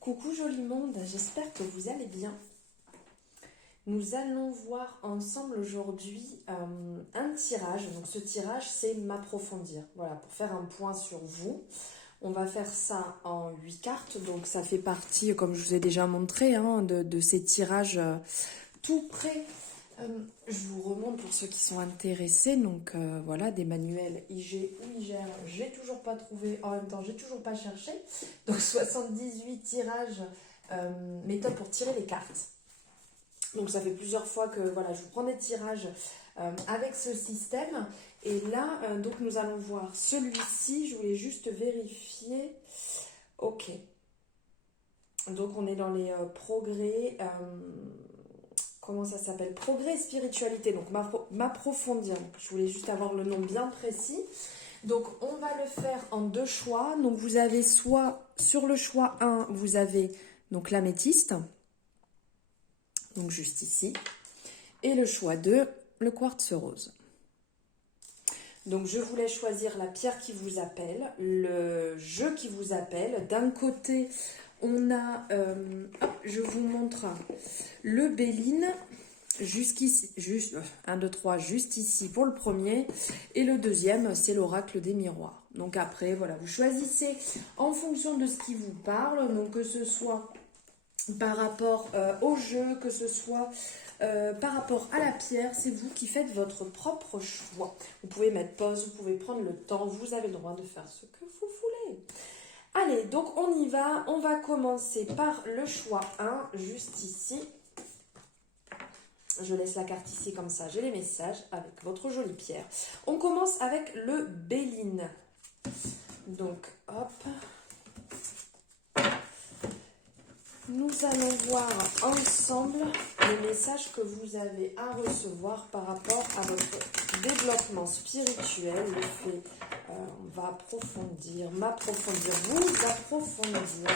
Coucou joli monde, j'espère que vous allez bien. Nous allons voir ensemble aujourd'hui un tirage. Donc ce tirage, c'est m'approfondir. Voilà, pour faire un point sur vous. On va faire ça en 8 cartes. Donc ça fait partie, comme je vous ai déjà montré, de ces tirages tout prêts. Je vous remonte pour ceux qui sont intéressés. Donc voilà, des manuels IG ou IGR. J'ai toujours pas trouvé, en même temps, j'ai toujours pas cherché. Donc 78 tirages, méthode pour tirer les cartes. Donc ça fait plusieurs fois que voilà, je vous prends des tirages avec ce système. Et là, donc nous allons voir celui-ci. Je voulais juste vérifier. Ok. Donc on est dans les progrès. Comment ça s'appelle? Progrès et spiritualité. Donc m'approfondir. Je voulais juste avoir le nom bien précis. Donc on va le faire en deux choix. Donc vous avez soit sur le choix 1, vous avez donc l'améthyste. Donc juste ici. Et le choix 2, le quartz rose. Donc je voulais choisir la pierre qui vous appelle, le jeu qui vous appelle. D'un côté, on a, je vous montre le Béline, jusqu'ici, juste 1, 2, 3, juste ici pour le premier. Et le deuxième, c'est l'oracle des miroirs. Donc après, voilà, vous choisissez en fonction de ce qui vous parle, donc que ce soit par rapport au jeu, que ce soit par rapport à la pierre, c'est vous qui faites votre propre choix. Vous pouvez mettre pause, vous pouvez prendre le temps, vous avez le droit de faire ce que vous voulez. Allez, donc on y va. On va commencer par le choix 1, juste ici. Je laisse la carte ici comme ça, j'ai les messages avec votre jolie pierre. On commence avec le Béline. Donc, hop. Nous allons voir ensemble les messages que vous avez à recevoir par rapport à votre développement spirituel. Le fait, on va approfondir, m'approfondir, vous approfondir.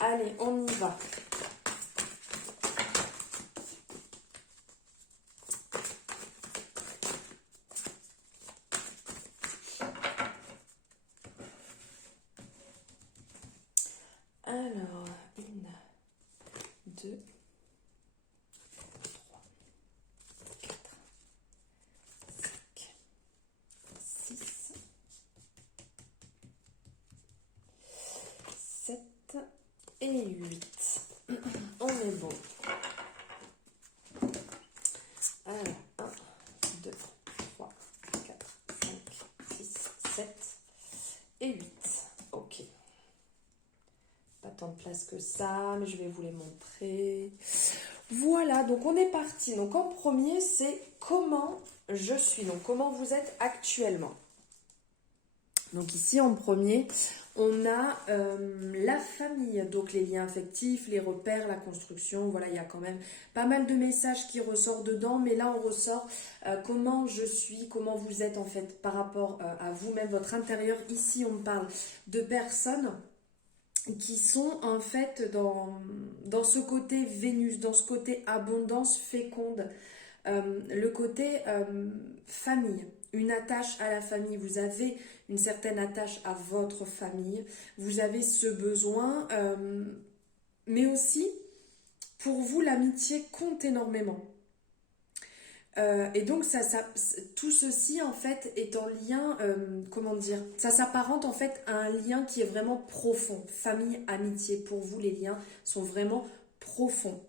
Allez, on y va. Alors, 1, 2, 3, 4, 5, 6, 7 et 8. On est bon. Alors, 1, 2, 3, 4, 5, 6, 7 et 8. Ok. Pas tant de place que ça, mais je vais vous les montrer. Voilà, donc on est parti. Donc en premier, c'est comment je suis. Donc comment vous êtes actuellement. Donc ici en premier, on a la famille, donc les liens affectifs, les repères, la construction. Voilà, il y a quand même pas mal de messages qui ressortent dedans. Mais là, on ressort comment je suis, comment vous êtes en fait par rapport à vous-même, votre intérieur. Ici, on parle de personnes qui sont en fait dans ce côté Vénus, dans ce côté abondance féconde, le côté famille, une attache à la famille. Vous avez une certaine attache à votre famille, vous avez ce besoin, mais aussi pour vous l'amitié compte énormément. Et donc tout ceci en fait est en lien, comment dire, ça s'apparente en fait à un lien qui est vraiment profond. Famille, amitié, pour vous les liens sont vraiment profonds.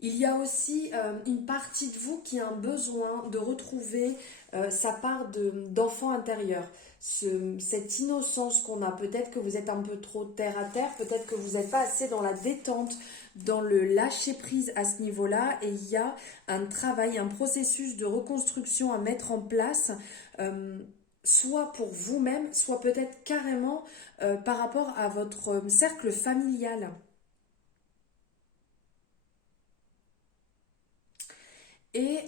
Il y a aussi une partie de vous qui a un besoin de retrouver sa part d'enfant intérieur. Cette innocence qu'on a, peut-être que vous êtes un peu trop terre à terre, peut-être que vous n'êtes pas assez dans la détente, dans le lâcher prise à ce niveau-là, et il y a un travail, un processus de reconstruction à mettre en place, soit pour vous-même, soit peut-être carrément par rapport à votre cercle familial. Et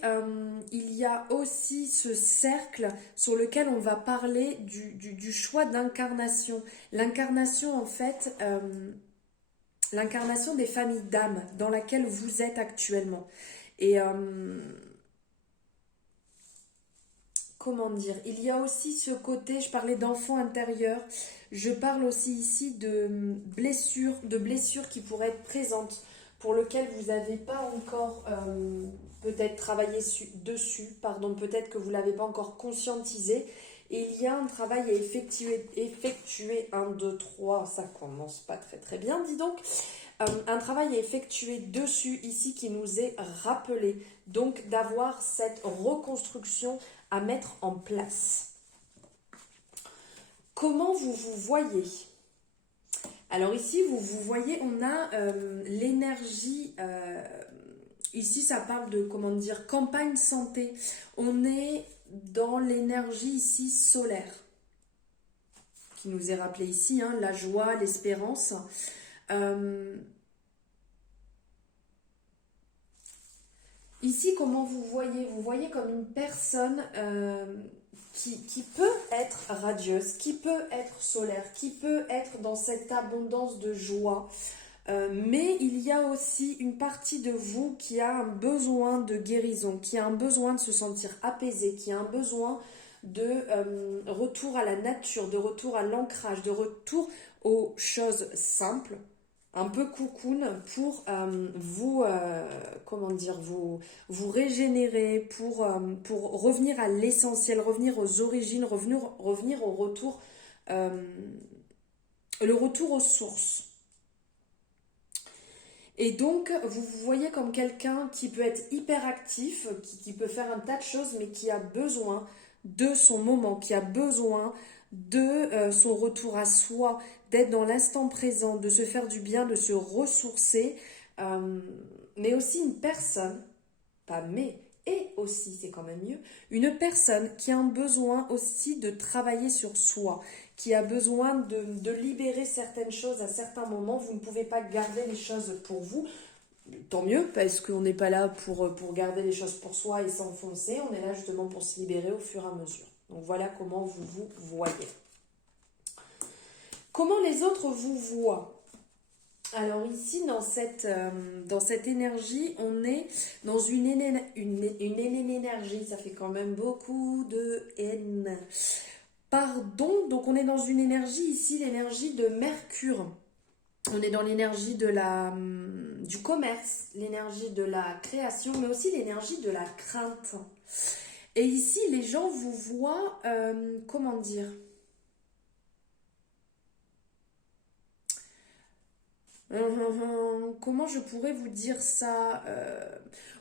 il y a aussi ce cercle sur lequel on va parler du choix d'incarnation. L'incarnation, en fait, l'incarnation des familles d'âmes dans laquelle vous êtes actuellement. Et comment dire, il y a aussi ce côté, je parlais d'enfant intérieur, je parle aussi ici de blessures qui pourraient être présentes, pour lesquelles vous n'avez pas encore peut-être travaillé dessus, pardon, peut-être que vous ne l'avez pas encore conscientisé. Et il y a un travail à effectuer 1, 2, 3, ça commence pas très très bien, dis donc. Un travail à effectuer dessus ici qui nous est rappelé, donc d'avoir cette reconstruction à mettre en place. Comment vous vous voyez? Alors ici, vous voyez, on a l'énergie, ici ça parle de, comment dire, campagne santé. On est dans l'énergie ici solaire, qui nous est rappelée ici, hein, la joie, l'espérance. Ici, comment vous voyez? Vous voyez comme une personne qui peut être radieuse, qui peut être solaire, qui peut être dans cette abondance de joie. Mais il y a aussi une partie de vous qui a un besoin de guérison, qui a un besoin de se sentir apaisé, qui a un besoin de retour à la nature, de retour à l'ancrage, de retour aux choses simples, un peu cocoon pour comment dire, vous régénérer, pour revenir à l'essentiel, revenir aux origines, revenir au retour, le retour aux sources. Et donc, vous vous voyez comme quelqu'un qui peut être hyper actif, qui peut faire un tas de choses, mais qui a besoin de son moment, qui a besoin de son retour à soi, d'être dans l'instant présent, de se faire du bien, de se ressourcer, mais aussi une personne, pas mais, et aussi, c'est quand même mieux, une personne qui a un besoin aussi de travailler sur soi, qui a besoin de libérer certaines choses à certains moments. Vous ne pouvez pas garder les choses pour vous. Tant mieux, parce qu'on n'est pas là pour garder les choses pour soi et s'enfoncer. On est là justement pour se libérer au fur et à mesure. Donc voilà comment vous vous voyez. Comment les autres vous voient? Alors ici, dans cette énergie, on est dans une énergie, ça fait quand même beaucoup de haine. Pardon, donc on est dans une énergie ici, l'énergie de Mercure. On est dans l'énergie du commerce, l'énergie de la création, mais aussi l'énergie de la crainte. Et ici, les gens vous voient, comment dire? Comment je pourrais vous dire ça?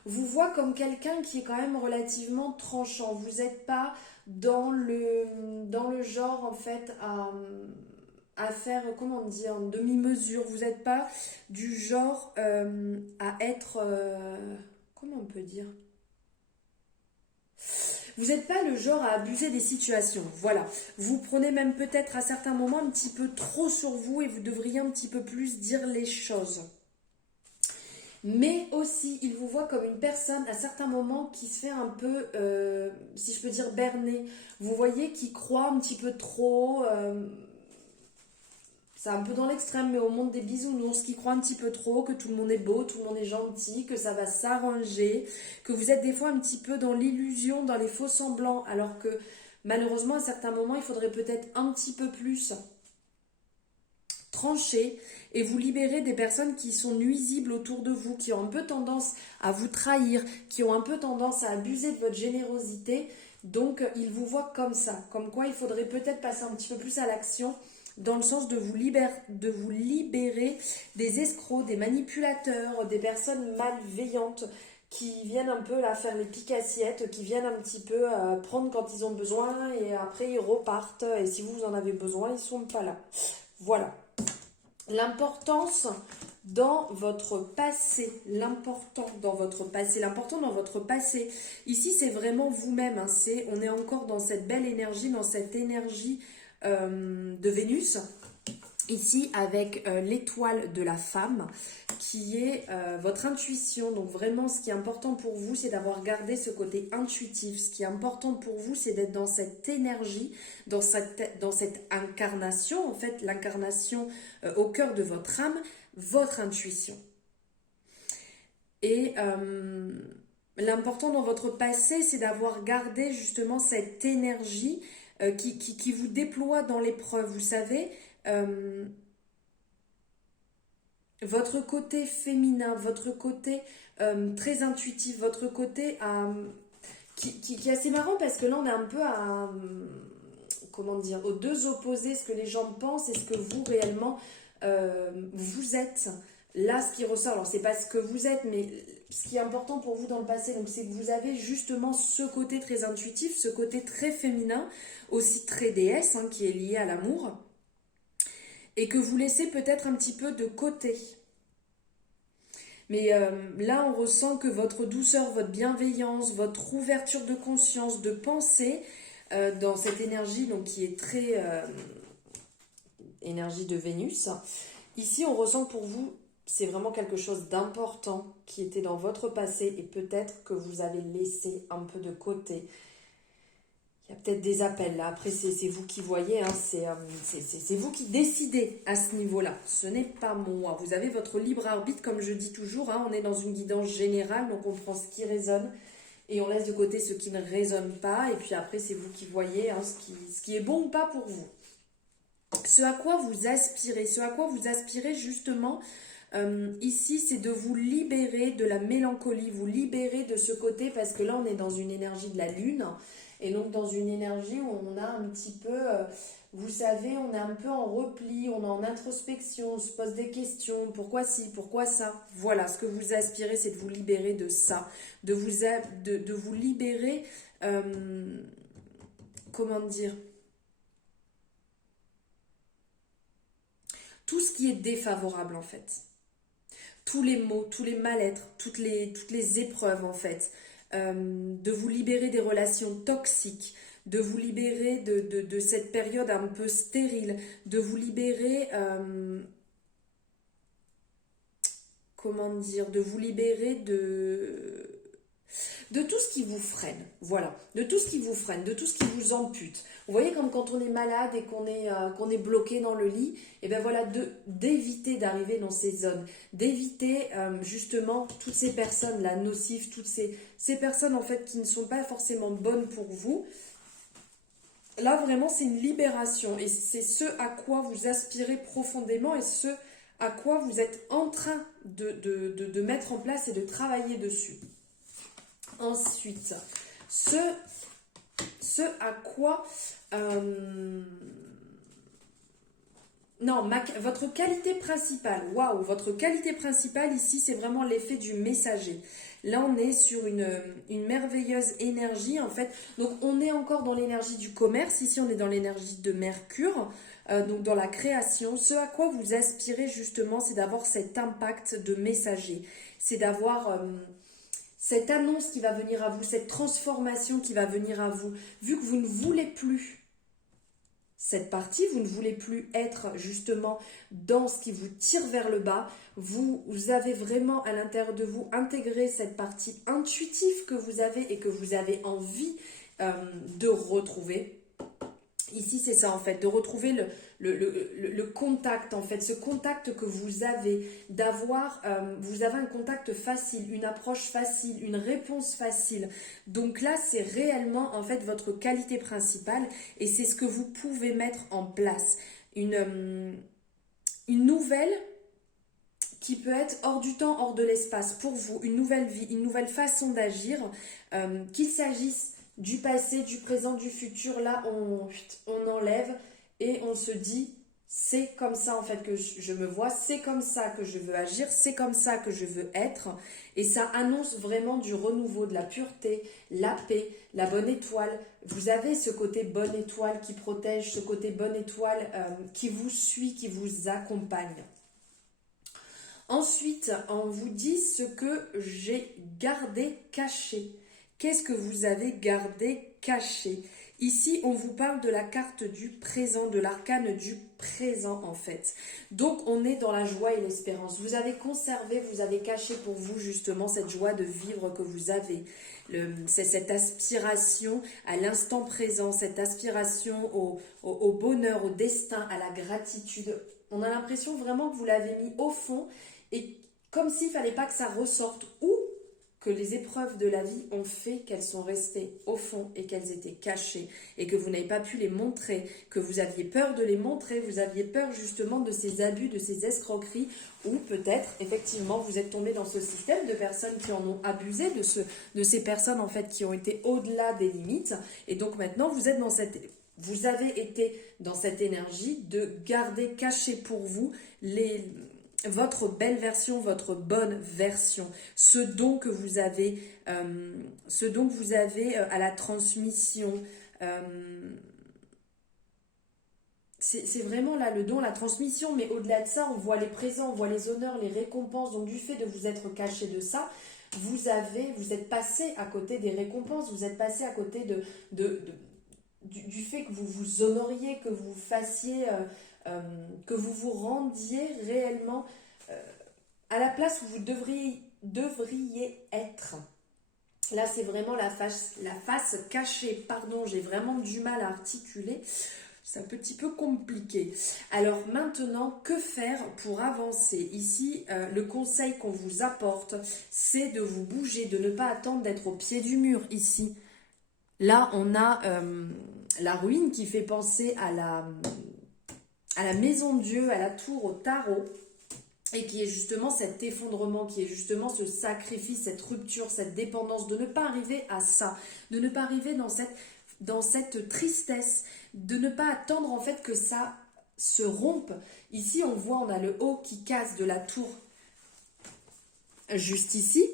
Vous voit comme quelqu'un qui est quand même relativement tranchant. Vous n'êtes pas dans le genre, en fait, à faire, comment dire, demi-mesure. Vous n'êtes pas du genre à être... comment on peut dire? Vous n'êtes pas le genre à abuser des situations. Voilà. Vous prenez même peut-être à certains moments un petit peu trop sur vous et vous devriez un petit peu plus dire les choses. Mais aussi, il vous voit comme une personne à certains moments qui se fait un peu, si je peux dire, berner. Vous voyez, qui croit un petit peu trop... c'est un peu dans l'extrême, mais au monde des bisounours, qui croient un petit peu trop que tout le monde est beau, tout le monde est gentil, que ça va s'arranger, que vous êtes des fois un petit peu dans l'illusion, dans les faux semblants, alors que malheureusement, à certains moments, il faudrait peut-être un petit peu plus trancher et vous libérer des personnes qui sont nuisibles autour de vous, qui ont un peu tendance à vous trahir, qui ont un peu tendance à abuser de votre générosité. Donc, ils vous voient comme ça, comme quoi il faudrait peut-être passer un petit peu plus à l'action, dans le sens de vous libérer des escrocs, des manipulateurs, des personnes malveillantes qui viennent un peu là faire les piques-assiettes, qui viennent un petit peu prendre quand ils ont besoin et après ils repartent. Et si vous en avez besoin, ils ne sont pas là. Voilà. L'importance dans votre passé, l'important dans votre passé. Ici, c'est vraiment vous-même. Hein, on est encore dans cette belle énergie, dans cette énergie de Vénus, ici avec l'étoile de la femme, qui est votre intuition. Donc vraiment, ce qui est important pour vous, c'est d'avoir gardé ce côté intuitif. Ce qui est important pour vous, c'est d'être dans cette énergie, dans cette incarnation, en fait, l'incarnation au cœur de votre âme, votre intuition. Et l'important dans votre passé, c'est d'avoir gardé justement cette énergie qui vous déploie dans l'épreuve. Vous savez, votre côté féminin, votre côté très intuitif, votre côté qui est assez marrant parce que là on est un peu à, comment dire, aux deux opposés, ce que les gens pensent et ce que vous réellement vous êtes. Là, ce qui ressort, alors c'est pas ce que vous êtes, mais ce qui est important pour vous dans le passé, donc c'est que vous avez justement ce côté très intuitif, ce côté très féminin, aussi très déesse, hein, qui est lié à l'amour, et que vous laissez peut-être un petit peu de côté. Mais là, on ressent que votre douceur, votre bienveillance, votre ouverture de conscience, de pensée, dans cette énergie donc, qui est très énergie de Vénus, ici, on ressent que pour vous, c'est vraiment quelque chose d'important qui était dans votre passé et peut-être que vous avez laissé un peu de côté. Il y a peut-être des appels là, après c'est vous qui voyez, hein. C'est vous qui décidez à ce niveau-là, ce n'est pas moi. Vous avez votre libre arbitre comme je dis toujours, hein. On est dans une guidance générale, donc on prend ce qui résonne et on laisse de côté ce qui ne résonne pas et puis après c'est vous qui voyez, hein, ce qui est bon ou pas pour vous. Ce à quoi vous aspirez justement ici, c'est de vous libérer de la mélancolie, vous libérer de ce côté, parce que là, on est dans une énergie de la lune, et donc dans une énergie où on a un petit peu, vous savez, on est un peu en repli, on est en introspection, on se pose des questions, pourquoi ci, pourquoi ça. Voilà, ce que vous aspirez, c'est de vous libérer de ça, de vous libérer, comment dire, tout ce qui est défavorable en fait. Tous les maux, tous les mal-être, toutes les épreuves en fait, de vous libérer des relations toxiques, de vous libérer de cette période un peu stérile, de vous libérer, comment dire, de vous libérer de tout ce qui vous freine, voilà, de tout ce qui vous freine, de tout ce qui vous ampute. Vous voyez comme quand on est malade et qu'on est bloqué dans le lit, et bien voilà, d'éviter d'arriver dans ces zones, d'éviter justement toutes ces personnes-là nocives, toutes ces personnes en fait qui ne sont pas forcément bonnes pour vous. Là vraiment c'est une libération et c'est ce à quoi vous aspirez profondément et ce à quoi vous êtes en train de mettre en place et de travailler dessus. Ensuite, ce à quoi... non, votre qualité principale, waouh, votre qualité principale ici, c'est vraiment l'effet du messager. Là, on est sur une merveilleuse énergie, en fait. Donc, on est encore dans l'énergie du commerce. Ici, on est dans l'énergie de Mercure, donc dans la création. Ce à quoi vous aspirez, justement, c'est d'avoir cet impact de messager. C'est d'avoir... cette annonce qui va venir à vous, cette transformation qui va venir à vous, vu que vous ne voulez plus cette partie, vous ne voulez plus être justement dans ce qui vous tire vers le bas, vous avez vraiment à l'intérieur de vous intégré cette partie intuitive que vous avez et que vous avez envie de retrouver. Ici, c'est ça en fait, de retrouver le contact en fait, ce contact que vous avez, d'avoir, vous avez un contact facile, une approche facile, une réponse facile. Donc là, c'est réellement en fait votre qualité principale et c'est ce que vous pouvez mettre en place. Une nouvelle qui peut être hors du temps, hors de l'espace pour vous, une nouvelle vie, une nouvelle façon d'agir, qu'il s'agisse du passé, du présent, du futur, là on enlève et on se dit c'est comme ça en fait que je me vois, c'est comme ça que je veux agir, c'est comme ça que je veux être et ça annonce vraiment du renouveau, de la pureté, la paix, la bonne étoile. Vous avez ce côté bonne étoile qui protège, ce côté bonne étoile qui vous suit, qui vous accompagne. Ensuite, on vous dit ce que j'ai gardé caché. Qu'est-ce que vous avez gardé caché? Ici, on vous parle de la carte du présent, de l'arcane du présent en fait. Donc, on est dans la joie et l'espérance. Vous avez conservé, vous avez caché pour vous justement cette joie de vivre que vous avez. C'est cette aspiration à l'instant présent, cette aspiration au bonheur, au destin, à la gratitude. On a l'impression vraiment que vous l'avez mis au fond et comme s'il ne fallait pas que ça ressorte ou que les épreuves de la vie ont fait qu'elles sont restées au fond et qu'elles étaient cachées et que vous n'avez pas pu les montrer, que vous aviez peur de les montrer, vous aviez peur justement de ces abus, de ces escroqueries, ou peut-être effectivement vous êtes tombé dans ce système de personnes qui en ont abusé, de ces personnes en fait qui ont été au-delà des limites, et donc maintenant vous êtes dans vous avez été dans cette énergie de garder caché pour vous votre belle version, votre bonne version, ce don que vous avez, à la transmission. C'est vraiment là le don, la transmission, mais au-delà de ça, on voit les présents, on voit les honneurs, les récompenses. Donc du fait de vous être caché de ça, vous êtes passé à côté des récompenses, vous êtes passé à côté du fait que vous vous honoriez, que vous fassiez, que vous vous rendiez réellement à la place où vous devriez être. Là, c'est vraiment la face cachée. Pardon, j'ai vraiment du mal à articuler. C'est un petit peu compliqué. Alors maintenant, que faire pour avancer? Ici, le conseil qu'on vous apporte, c'est de vous bouger, de ne pas attendre d'être au pied du mur ici. Là, on a la ruine qui fait penser à la maison de Dieu, à la tour, au tarot, et qui est justement cet effondrement, qui est justement ce sacrifice, cette rupture, cette dépendance, de ne pas arriver à ça, de ne pas arriver dans cette tristesse, de ne pas attendre en fait que ça se rompe. Ici, on a le haut qui casse de la tour juste ici.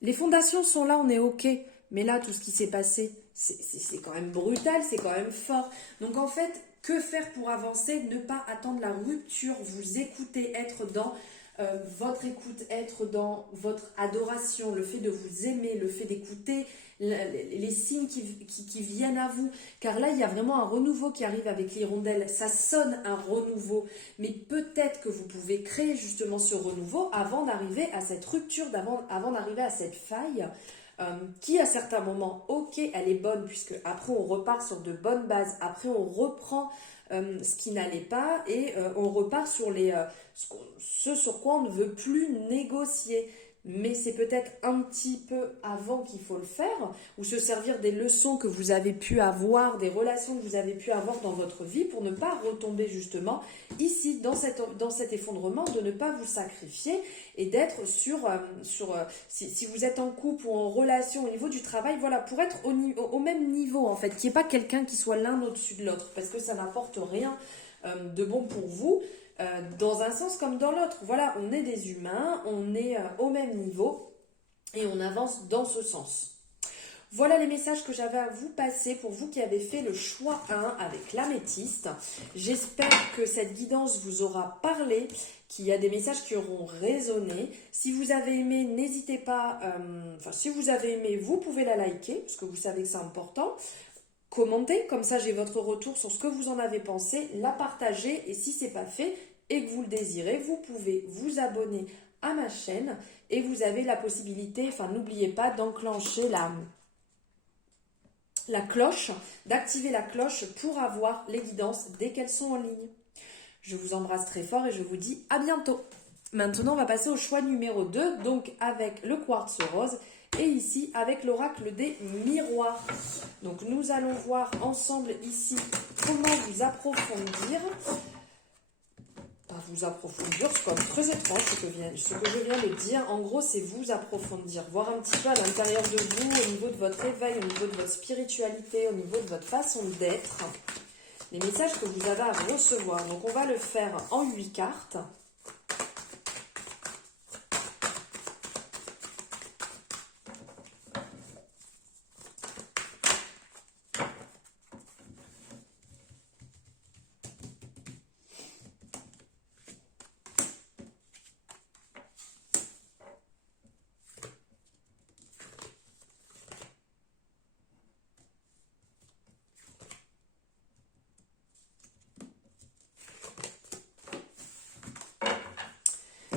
Les fondations sont là, on est ok. Mais là, tout ce qui s'est passé, c'est quand même brutal, c'est quand même fort. Donc en fait, que faire pour avancer? Ne pas attendre la rupture, vous écouter, être dans votre écoute, être dans votre adoration, le fait de vous aimer, le fait d'écouter les signes qui viennent à vous. Car là, il y a vraiment un renouveau qui arrive avec l'hirondelle. Ça sonne un renouveau. Mais peut-être que vous pouvez créer justement ce renouveau avant d'arriver à cette rupture, avant d'arriver à cette faille. Qui à certains moments, ok, elle est bonne, puisque après on repart sur de bonnes bases, après on reprend ce qui n'allait pas et on repart sur ce sur quoi on ne veut plus négocier. Mais c'est peut-être un petit peu avant qu'il faut le faire, ou se servir des leçons que vous avez pu avoir, des relations que vous avez pu avoir dans votre vie pour ne pas retomber justement ici dans cet effondrement, de ne pas vous sacrifier et d'être si vous êtes en couple ou en relation au niveau du travail, voilà, pour être au même niveau en fait, qu'il n'y ait pas quelqu'un qui soit l'un au-dessus de l'autre, parce que ça n'apporte rien de bon pour vous. Dans un sens comme dans l'autre. Voilà, on est des humains, on est au même niveau et on avance dans ce sens. Voilà les messages que j'avais à vous passer pour vous qui avez fait le choix 1 avec l'améthyste. J'espère que cette guidance vous aura parlé, qu'il y a des messages qui auront résonné. Si vous avez aimé, n'hésitez pas, si vous avez aimé, vous pouvez la liker, parce que vous savez que c'est important. Commentez, comme ça j'ai votre retour sur ce que vous en avez pensé, la partager, et si ce n'est pas fait et que vous le désirez, vous pouvez vous abonner à ma chaîne et vous avez la possibilité, n'oubliez pas d'enclencher la cloche, d'activer la cloche pour avoir les guidances dès qu'elles sont en ligne. Je vous embrasse très fort et je vous dis à bientôt. Maintenant on va passer au choix numéro 2, donc avec le quartz rose. Et ici, avec l'oracle des miroirs. Donc, nous allons voir ensemble ici comment vous approfondir. Pas vous approfondir, c'est quand même très étrange ce que je viens de dire. En gros, c'est vous approfondir. Voir un petit peu à l'intérieur de vous, au niveau de votre éveil, au niveau de votre spiritualité, au niveau de votre façon d'être. Les messages que vous avez à recevoir. Donc, on va le faire en 8 cartes.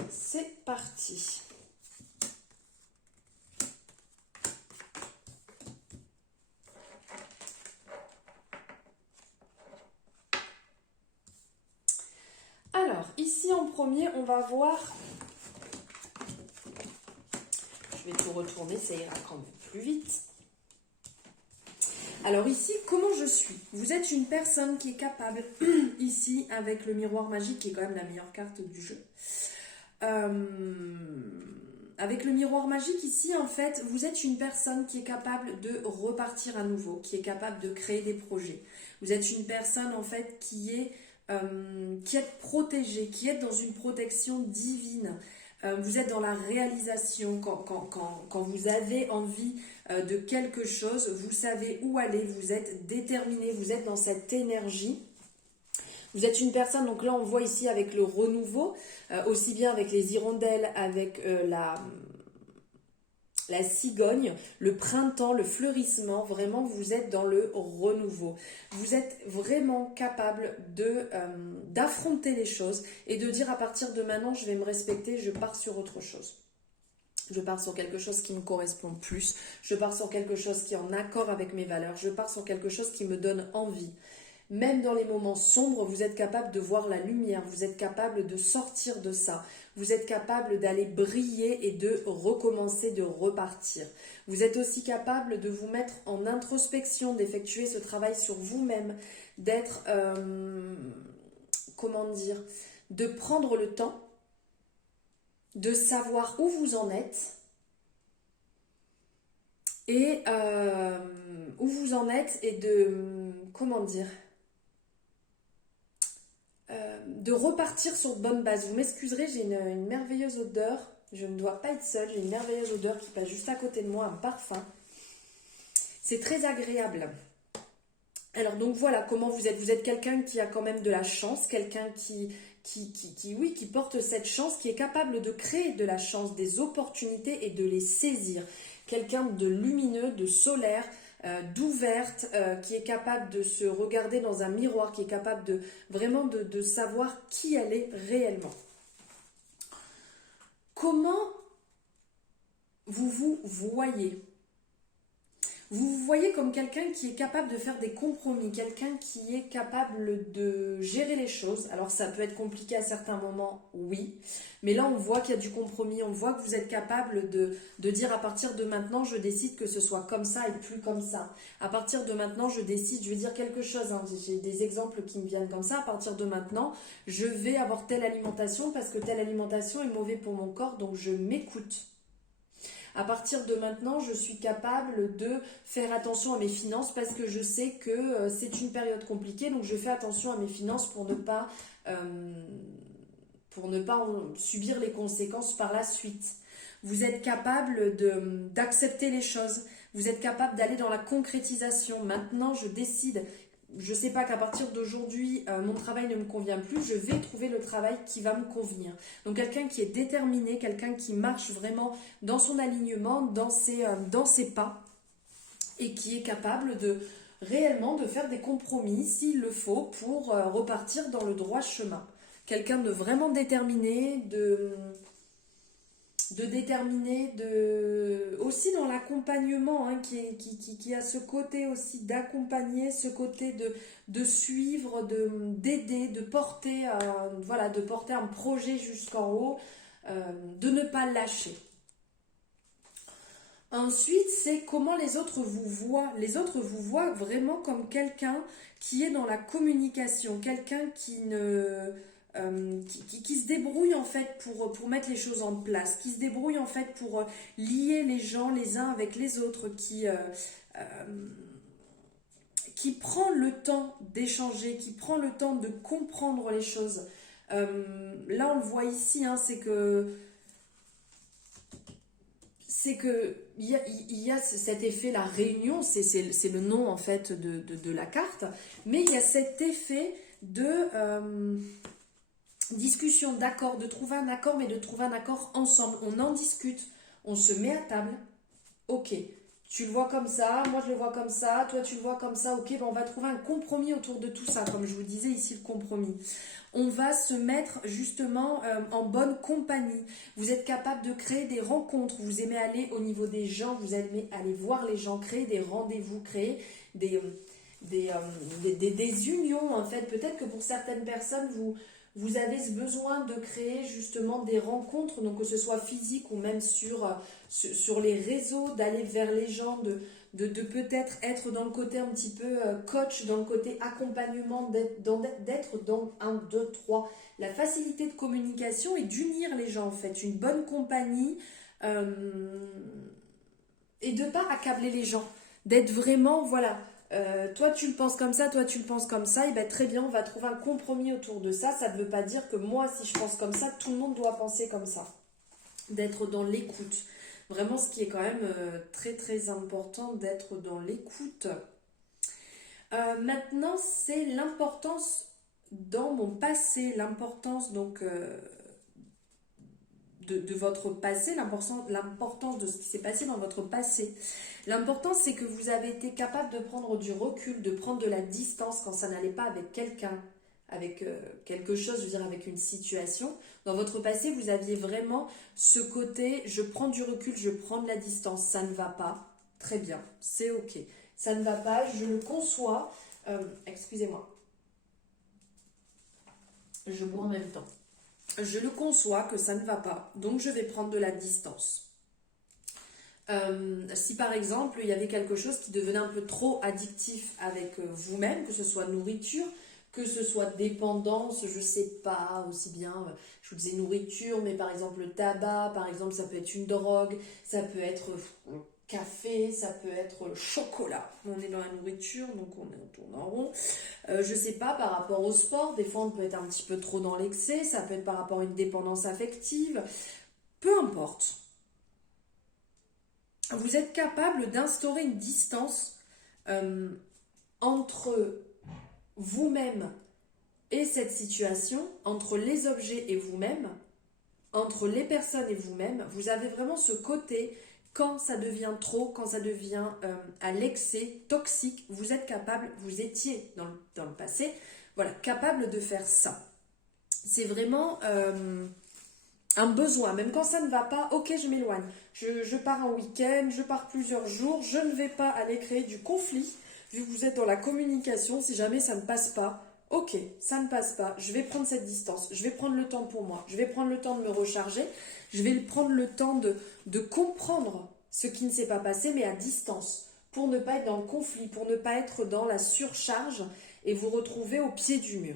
C'est parti. Alors, ici en premier, on va voir... Je Je vais tout retourner, ça ira quand même plus vite. Alors ici, comment je suis? Vous êtes une personne qui est capable, ici, avec le miroir magique, qui est quand même la meilleure carte du jeu. Avec le miroir magique ici, en fait, vous êtes une personne qui est capable de repartir à nouveau, qui est capable de créer des projets. Vous êtes une personne, en fait, qui est protégée, qui est dans une protection divine. Vous êtes dans la réalisation. Quand vous avez envie de quelque chose, vous savez où aller, vous êtes déterminé, vous êtes dans cette énergie. Vous êtes une personne, donc là on voit ici avec le renouveau, aussi bien avec les hirondelles, avec la cigogne, le printemps, le fleurissement, vraiment vous êtes dans le renouveau. Vous êtes vraiment capable d'affronter les choses et de dire à partir de maintenant je vais me respecter, je pars sur autre chose. Je pars sur quelque chose qui me correspond plus, je pars sur quelque chose qui est en accord avec mes valeurs, je pars sur quelque chose qui me donne envie. Même dans les moments sombres, vous êtes capable de voir la lumière, vous êtes capable de sortir de ça, vous êtes capable d'aller briller et de recommencer, de repartir. Vous êtes aussi capable de vous mettre en introspection, d'effectuer ce travail sur vous-même, d'être, de prendre le temps, de savoir où vous en êtes et de repartir sur de bonnes bases. Vous m'excuserez, j'ai une merveilleuse odeur. Je ne dois pas être seule. J'ai une merveilleuse odeur qui passe juste à côté de moi, un parfum. C'est très agréable. Alors donc voilà comment vous êtes. Vous êtes quelqu'un qui a quand même de la chance, quelqu'un qui porte cette chance, qui est capable de créer de la chance, des opportunités et de les saisir. Quelqu'un de lumineux, de solaire, d'ouverte, qui est capable de se regarder dans un miroir, qui est capable de savoir qui elle est réellement. Comment vous vous voyez? Vous vous voyez comme quelqu'un qui est capable de faire des compromis, quelqu'un qui est capable de gérer les choses. Alors ça peut être compliqué à certains moments, oui, mais là on voit qu'il y a du compromis, on voit que vous êtes capable de dire à partir de maintenant je décide que ce soit comme ça et plus comme ça. À partir de maintenant je décide, je vais dire quelque chose, hein, j'ai des exemples qui me viennent comme ça, à partir de maintenant je vais avoir telle alimentation parce que telle alimentation est mauvaise pour mon corps, donc je m'écoute. À partir de maintenant, je suis capable de faire attention à mes finances parce que je sais que c'est une période compliquée, donc je fais attention à mes finances pour ne pas subir les conséquences par la suite. Vous êtes capable d'accepter les choses, vous êtes capable d'aller dans la concrétisation. Maintenant, je décide, je ne sais pas qu'à partir d'aujourd'hui, mon travail ne me convient plus, je vais trouver le travail qui va me convenir. Donc quelqu'un qui est déterminé, quelqu'un qui marche vraiment dans son alignement, dans ses pas, et qui est capable réellement de faire des compromis s'il le faut pour repartir dans le droit chemin. Quelqu'un de vraiment déterminé, aussi dans l'accompagnement, hein, qui a ce côté aussi d'accompagner, ce côté de suivre, d'aider, de porter un projet jusqu'en haut, de ne pas lâcher. Ensuite, c'est comment les autres vous voient. Les autres vous voient vraiment comme quelqu'un qui est dans la communication, quelqu'un qui se débrouille en fait pour mettre les choses en place, qui se débrouille en fait pour lier les gens les uns avec les autres, qui prend le temps d'échanger, qui prend le temps de comprendre les choses. Là, on le voit ici, hein, c'est que il y a cet effet, la réunion, c'est le nom en fait de la carte, mais il y a cet effet de discussion, d'accord, de trouver un accord, mais de trouver un accord ensemble. On en discute, on se met à table, ok, tu le vois comme ça, moi je le vois comme ça, toi tu le vois comme ça, ok, ben on va trouver un compromis autour de tout ça, comme je vous disais ici le compromis. On va se mettre justement en bonne compagnie. Vous êtes capable de créer des rencontres, vous aimez aller au niveau des gens, vous aimez aller voir les gens, créer des rendez-vous, créer des unions en fait. Peut-être que pour certaines personnes, Vous avez ce besoin de créer justement des rencontres, donc que ce soit physique ou même sur les réseaux, d'aller vers les gens, de peut-être être dans le côté un petit peu coach, dans le côté accompagnement, d'être dans un, deux, trois. La facilité de communication et d'unir les gens en fait, une bonne compagnie et de ne pas accabler les gens, d'être vraiment, voilà, toi tu le penses comme ça, toi tu le penses comme ça, et bien très bien, on va trouver un compromis autour de ça. Ça ne veut pas dire que moi, si je pense comme ça, tout le monde doit penser comme ça. D'être dans l'écoute. Vraiment, ce qui est quand même très très important, d'être dans l'écoute. Maintenant, c'est l'importance dans mon passé, l'importance donc de votre passé, l'importance de ce qui s'est passé dans votre passé. L'important, c'est que vous avez été capable de prendre du recul, de prendre de la distance quand ça n'allait pas avec quelqu'un, avec quelque chose, je veux dire avec une situation. Dans votre passé, vous aviez vraiment ce côté, je prends du recul, je prends de la distance, ça ne va pas, très bien, c'est ok. Ça ne va pas, je le conçois. Excusez-moi, je bois en même temps. Je le conçois que ça ne va pas, donc je vais prendre de la distance. Si par exemple il y avait quelque chose qui devenait un peu trop addictif avec vous-même, que ce soit nourriture, que ce soit dépendance, je sais pas, aussi bien, je vous disais nourriture, mais par exemple le tabac, par exemple ça peut être une drogue, ça peut être café, ça peut être chocolat. On est dans la nourriture, donc on tourne en rond. Je sais pas, par rapport au sport, des fois on peut être un petit peu trop dans l'excès, ça peut être par rapport à une dépendance affective, peu importe. Vous êtes capable d'instaurer une distance euh, entre vous-même et cette situation, entre les objets et vous-même, entre les personnes et vous-même. Vous avez vraiment ce côté, quand ça devient trop, quand ça devient à l'excès, toxique, vous êtes capable, vous étiez dans le passé, voilà, capable de faire ça. C'est vraiment un besoin, même quand ça ne va pas, ok, je m'éloigne. Je pars un week-end, je pars plusieurs jours, je ne vais pas aller créer du conflit, vu que vous êtes dans la communication, si jamais ça ne passe pas, ok, ça ne passe pas, je vais prendre cette distance, je vais prendre le temps pour moi, je vais prendre le temps de me recharger, je vais prendre le temps de comprendre ce qui ne s'est pas passé, mais à distance, pour ne pas être dans le conflit, pour ne pas être dans la surcharge et vous retrouver au pied du mur.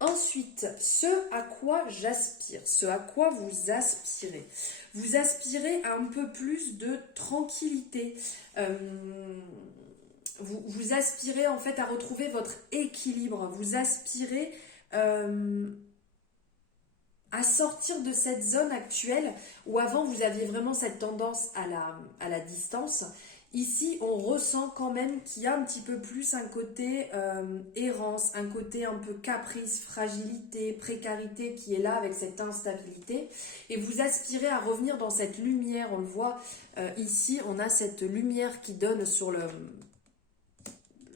Ensuite, ce à quoi j'aspire, ce à quoi vous aspirez. Vous aspirez à un peu plus de tranquillité. Vous aspirez en fait à retrouver votre équilibre. Vous aspirez à sortir de cette zone actuelle où avant vous aviez vraiment cette tendance à la distance. Ici, on ressent quand même qu'il y a un petit peu plus un côté errance, un côté un peu caprice, fragilité, précarité qui est là avec cette instabilité. Et vous aspirez à revenir dans cette lumière. On le voit ici, on a cette lumière qui donne sur le...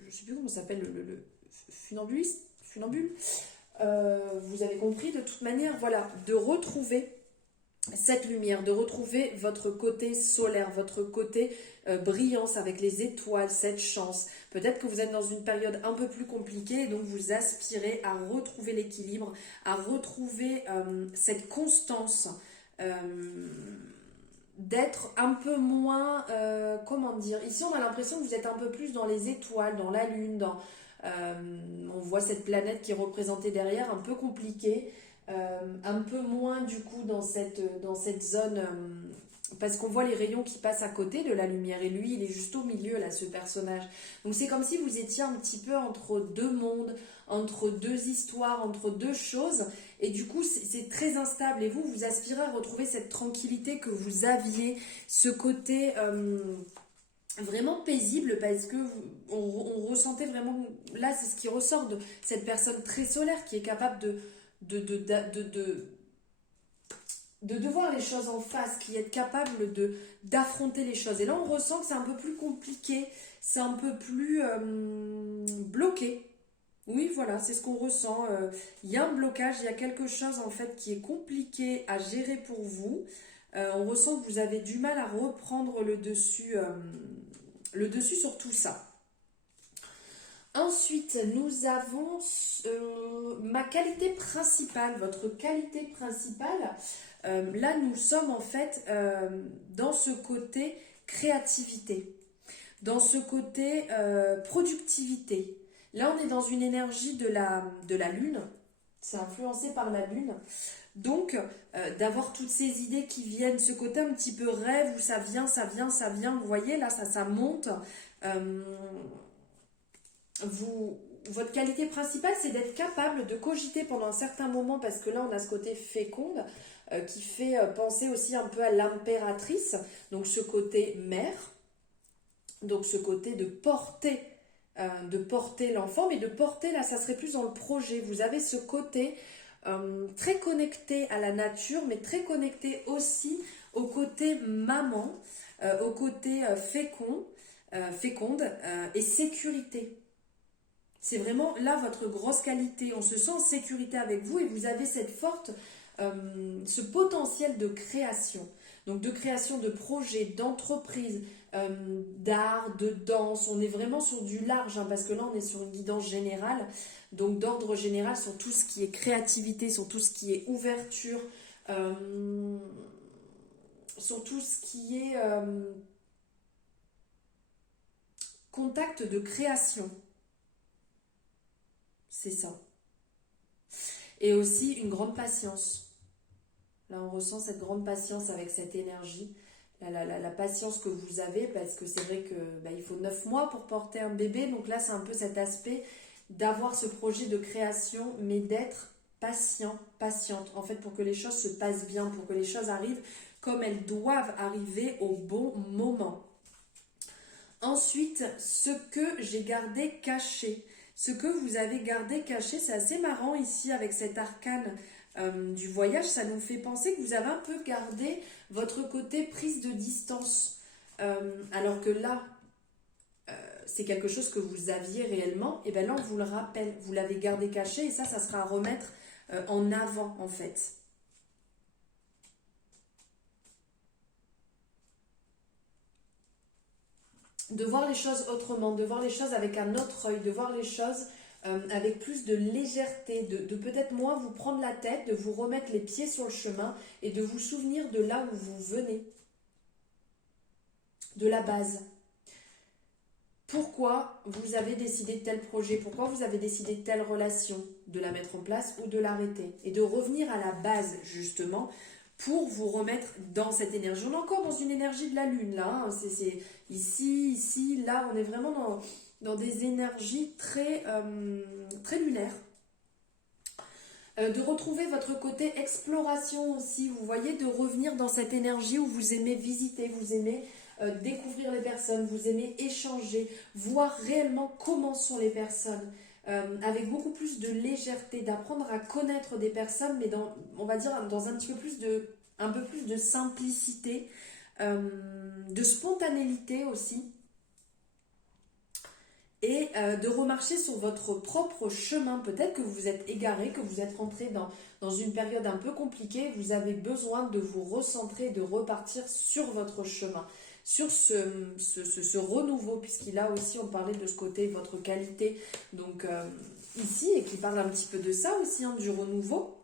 Je ne sais plus comment ça s'appelle, le funambule. Vous avez compris de toute manière, voilà, de retrouver cette lumière, de retrouver votre côté solaire, votre côté brillance avec les étoiles, cette chance. Peut-être que vous êtes dans une période un peu plus compliquée et donc vous aspirez à retrouver l'équilibre, à retrouver cette constance, d'être un peu moins, comment dire, ici on a l'impression que vous êtes un peu plus dans les étoiles, dans la lune, on voit cette planète qui est représentée derrière, un peu compliquée. Un peu moins du coup dans cette zone parce qu'on voit les rayons qui passent à côté de la lumière et lui il est juste au milieu là, ce personnage. Donc c'est comme si vous étiez un petit peu entre deux mondes, entre deux histoires, entre deux choses et du coup c'est très instable et vous aspirez à retrouver cette tranquillité que vous aviez, ce côté vraiment paisible parce que on ressentait vraiment, là c'est ce qui ressort de cette personne très solaire qui est capable de voir les choses en face, qui est capable d'affronter les choses. Et là, on ressent que c'est un peu plus compliqué, c'est un peu plus bloqué. Oui, voilà, c'est ce qu'on ressent. Il y a un blocage, il y a quelque chose en fait qui est compliqué à gérer pour vous. On ressent que vous avez du mal à reprendre le dessus sur tout ça. Ensuite, nous avons ma qualité principale, votre qualité principale. Là, nous sommes en fait dans ce côté créativité, dans ce côté productivité. Là, on est dans une énergie de la Lune. C'est influencé par la Lune. Donc, d'avoir toutes ces idées qui viennent, ce côté un petit peu rêve où ça vient, ça vient, ça vient. Vous voyez, là, ça monte. Votre qualité principale, c'est d'être capable de cogiter pendant un certain moment, parce que là, on a ce côté féconde qui fait penser aussi un peu à l'impératrice, donc ce côté mère, donc ce côté de porter l'enfant, mais de porter, là, ça serait plus dans le projet. Vous avez ce côté très connecté à la nature, mais très connecté aussi au côté maman, au côté féconde et sécurité. C'est vraiment là votre grosse qualité. On se sent en sécurité avec vous et vous avez ce potentiel de création. Donc de création de projets, d'entreprises, d'art, de danse. On est vraiment sur du large, hein, parce que là on est sur une guidance générale. Donc d'ordre général sur tout ce qui est créativité, sur tout ce qui est ouverture, sur tout ce qui est contact de création. C'est ça. Et aussi une grande patience. Là, on ressent cette grande patience avec cette énergie. La patience que vous avez, parce que c'est vrai que il faut 9 mois pour porter un bébé. Donc là, c'est un peu cet aspect d'avoir ce projet de création, mais d'être patient, patiente. En fait, pour que les choses se passent bien, pour que les choses arrivent comme elles doivent arriver au bon moment. Ensuite, ce que j'ai gardé caché. Ce que vous avez gardé caché, c'est assez marrant ici avec cet arcane du voyage. Ça nous fait penser que vous avez un peu gardé votre côté prise de distance. Alors que là, c'est quelque chose que vous aviez réellement. Et bien là, on vous le rappelle. Vous l'avez gardé caché et ça sera à remettre en avant en fait. De voir les choses autrement, de voir les choses avec un autre œil, de voir les choses avec plus de légèreté, de peut-être moins vous prendre la tête, de vous remettre les pieds sur le chemin et de vous souvenir de là où vous venez, de la base. Pourquoi vous avez décidé de tel projet, pourquoi vous avez décidé de telle relation, de la mettre en place ou de l'arrêter. Et de revenir à la base, justement, pour vous remettre dans cette énergie. On est encore dans une énergie de la Lune, là. Hein. C'est ici, là, on est vraiment dans des énergies très lunaires. De retrouver votre côté exploration aussi, vous voyez, de revenir dans cette énergie où vous aimez visiter, vous aimez découvrir les personnes, vous aimez échanger, voir réellement comment sont les personnes, avec beaucoup plus de légèreté, d'apprendre à connaître des personnes, mais on va dire dans un peu plus de simplicité, de spontanéité aussi, et de remarcher sur votre propre chemin. Peut-être que vous vous êtes égaré, que vous êtes rentré dans une période un peu compliquée, vous avez besoin de vous recentrer, de repartir sur votre chemin, sur ce renouveau, puisqu'il a aussi, on parlait de ce côté, votre qualité, donc ici, et qui parle un petit peu de ça aussi, hein, du renouveau.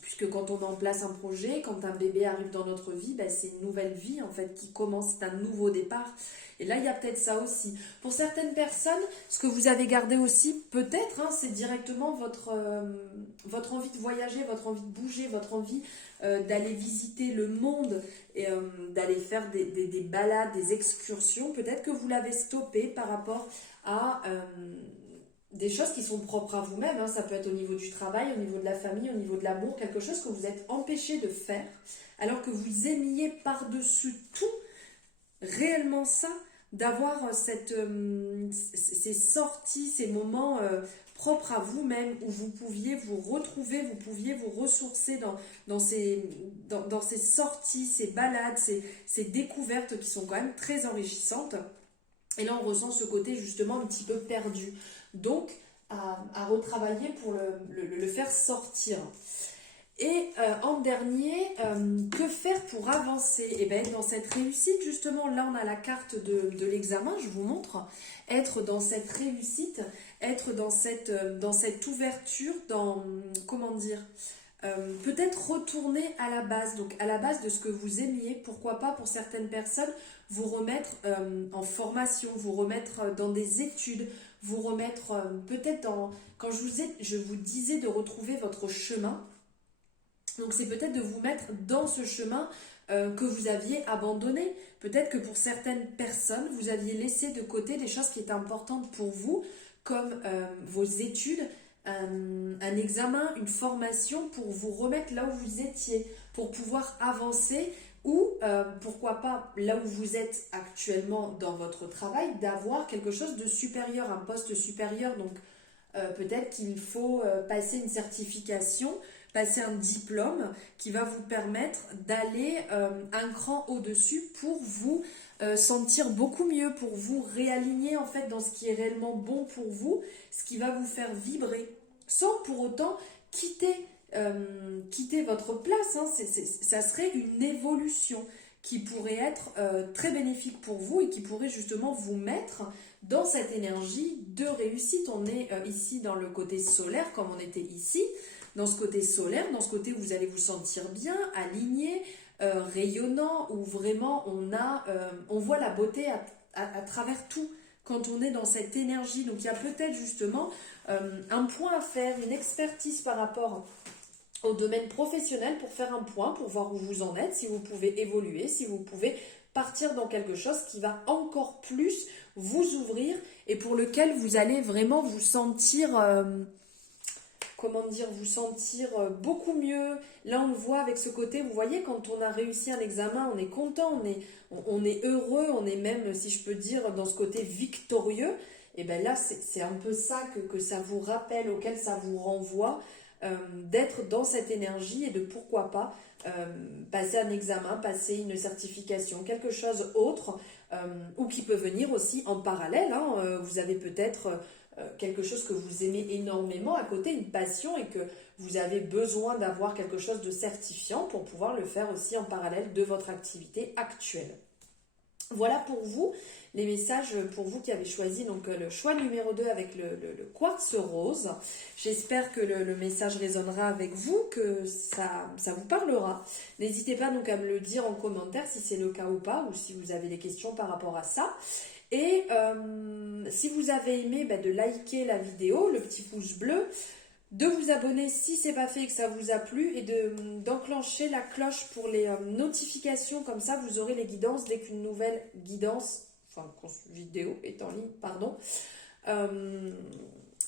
Puisque quand on met en place un projet, quand un bébé arrive dans notre vie, c'est une nouvelle vie en fait qui commence, c'est un nouveau départ. Et là, il y a peut-être ça aussi. Pour certaines personnes, ce que vous avez gardé aussi, peut-être, hein, c'est directement votre envie de voyager, votre envie de bouger, votre envie d'aller visiter le monde et d'aller faire des balades, des excursions. Peut-être que vous l'avez stoppé par rapport à des choses qui sont propres à vous-même, hein. Ça peut être au niveau du travail, au niveau de la famille, au niveau de l'amour, quelque chose que vous êtes empêché de faire, alors que vous aimiez par-dessus tout réellement ça, d'avoir ces sorties, ces moments propres à vous-même, où vous pouviez vous retrouver, vous pouviez vous ressourcer dans ces sorties, ces balades, ces découvertes qui sont quand même très enrichissantes. Et là, on ressent ce côté justement un petit peu perdu. Donc, à retravailler pour le faire sortir. Et en dernier, que faire pour avancer? Et bien, dans cette réussite, justement, là on a la carte de l'examen, je vous montre. Être dans cette réussite, être dans cette ouverture, dans, comment dire, peut-être retourner à la base, donc à la base de ce que vous aimiez, pourquoi pas pour certaines personnes, vous remettre en formation, vous remettre dans des études, vous remettre peut-être dans, quand je vous disais de retrouver votre chemin, donc c'est peut-être de vous mettre dans ce chemin que vous aviez abandonné. Peut-être que pour certaines personnes, vous aviez laissé de côté des choses qui étaient importantes pour vous, comme vos études, un examen, une formation, pour vous remettre là où vous étiez, pour pouvoir avancer, ou pourquoi pas là où vous êtes actuellement dans votre travail, d'avoir quelque chose de supérieur, un poste supérieur. Donc peut-être qu'il faut passer une certification, passer un diplôme qui va vous permettre d'aller un cran au-dessus pour vous sentir beaucoup mieux, pour vous réaligner en fait dans ce qui est réellement bon pour vous, ce qui va vous faire vibrer, sans pour autant quitter votre place. Hein. Ça serait une évolution qui pourrait être très bénéfique pour vous et qui pourrait justement vous mettre dans cette énergie de réussite. On est ici dans le côté solaire comme on était ici, dans ce côté solaire, dans ce côté où vous allez vous sentir bien, aligné, rayonnant, où vraiment on voit la beauté à travers tout quand on est dans cette énergie. Donc il y a peut-être justement un point à faire, une expertise par rapport au domaine professionnel pour faire un point, pour voir où vous en êtes, si vous pouvez évoluer, si vous pouvez partir dans quelque chose qui va encore plus vous ouvrir et pour lequel vous allez vraiment vous sentir, vous sentir beaucoup mieux. Là, on le voit avec ce côté, vous voyez, quand on a réussi un examen, on est content, on est heureux, on est même, si je peux dire, dans ce côté victorieux. Et bien là, c'est un peu ça que ça vous rappelle, auquel ça vous renvoie. D'être dans cette énergie et de pourquoi pas passer un examen, passer une certification, quelque chose autre, ou qui peut venir aussi en parallèle. Hein. Vous avez peut-être quelque chose que vous aimez énormément à côté, une passion, et que vous avez besoin d'avoir quelque chose de certifiant pour pouvoir le faire aussi en parallèle de votre activité actuelle. Voilà pour vous les messages, pour vous qui avez choisi donc le choix numéro 2 avec le quartz rose. J'espère que le message résonnera avec vous, que ça vous parlera. N'hésitez pas donc à me le dire en commentaire si c'est le cas ou pas, ou si vous avez des questions par rapport à ça. Et si vous avez aimé, de liker la vidéo, le petit pouce bleu, de vous abonner si ce n'est pas fait et que ça vous a plu, et d'enclencher la cloche pour les notifications, comme ça vous aurez les guidances dès qu'une nouvelle vidéo est en ligne, pardon.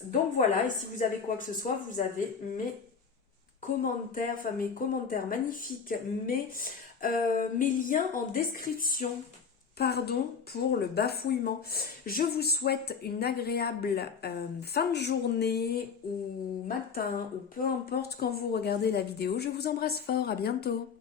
Donc voilà, et si vous avez quoi que ce soit, vous avez mes commentaires magnifiques, mes liens en description. Pardon pour le bafouillement. Je vous souhaite une agréable fin de journée ou matin ou peu importe quand vous regardez la vidéo. Je vous embrasse fort, à bientôt.